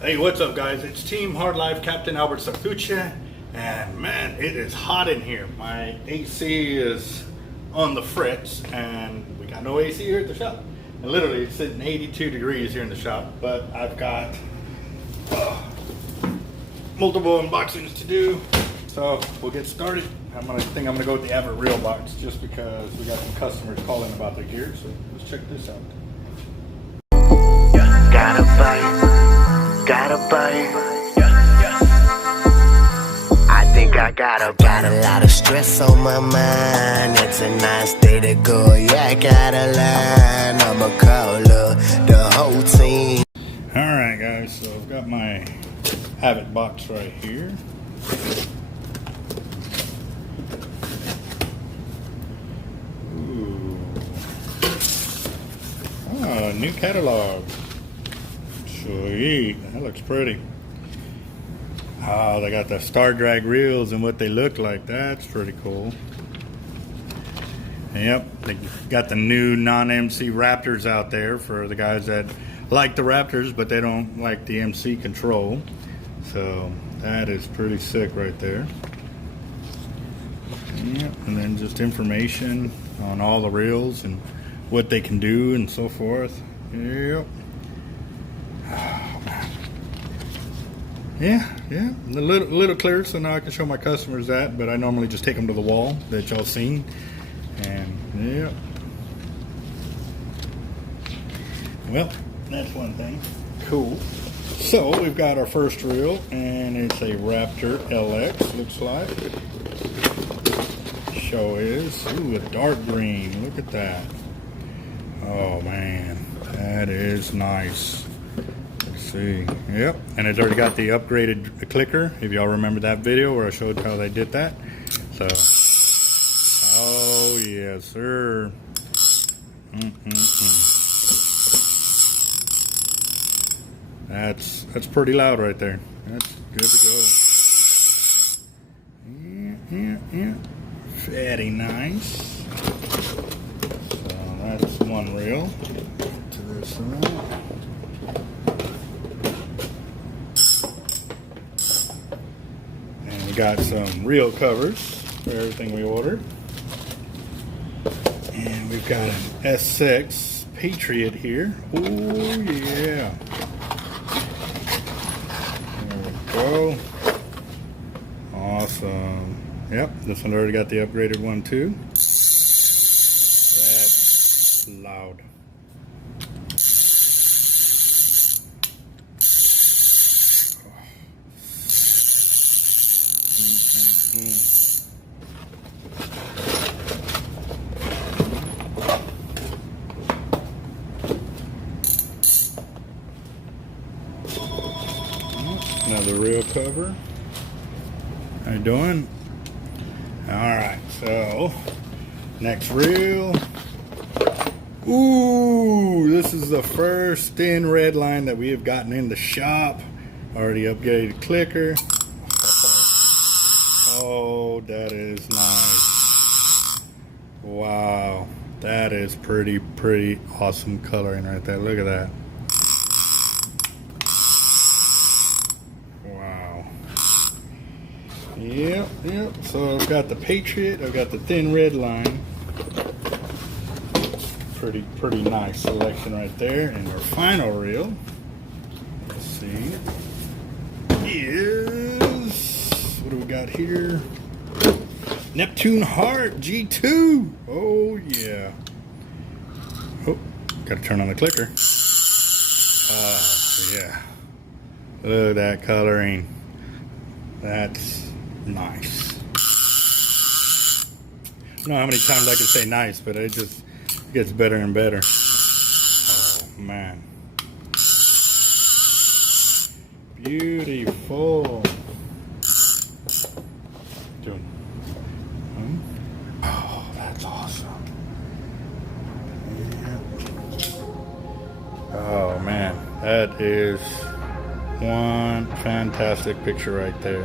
Hey, what's up guys? It's Team Hard Life Captain Alberto Zertuche, and man, it is hot in here. My AC is on the fritz and we got no AC here at the shop. And literally it's sitting 82 degrees here in the shop, but I've got multiple unboxings to do. So we'll get started. I think I'm gonna go with the Avet Reels box just because we got some customers calling about their gear. So let's check this out. Gotta buy. I think I got a lot of stress on my mind. It's a nice day to go. Yeah, I gotta line. I'ma call the whole team. All right, guys. So I've got my Avet box right here. Ooh. Oh, new catalog. Sweet, that looks pretty. Oh, they got the star drag reels and what they look like. That's pretty cool. Yep, they got the new non-MC Raptors out there for the guys that like the Raptors, but they don't like the MC control. So that is pretty sick right there. Yep, and then just information on all the reels and what they can do and so forth. Yep. Yeah, a little clear, so now I can show my customers that, but I normally just take them to the wall that y'all seen. And yeah, well, that's one thing. Cool. So we've got our first reel, and it's a Raptor LX, looks like. Show is, ooh, a dark green, look at that. Oh man, that is nice. See, yep, and it's already got the upgraded clicker, if y'all remember that video where I showed how they did that. So, oh yes sir. That's pretty loud right there. That's good to go. Yeah, very nice. So that's one reel. To this side. We got some reel covers for everything we ordered. And we've got an S6 Patriot here. Oh yeah. There we go. Awesome. Yep, this one already got the upgraded one too. That's loud. Another reel cover. How you doing? Alright, so next reel. Ooh, this is the first thin red line that we have gotten in the shop. Already upgraded clicker. Oh, that is nice. Wow, that is pretty awesome coloring right there. Look at that. Wow. Yep. So I've got the Patriot, I've got the thin red line. Pretty nice selection right there. And our final reel, let's see, is, what do we got here? Neptune Heart G2. Oh yeah. Oh, gotta turn on the clicker. Yeah. Look at that coloring. That's nice. I don't know how many times I can say nice, but it just gets better and better. Oh man. Beautiful. Dude. Oh, that's awesome. Yeah. Oh man, that is one fantastic picture right there.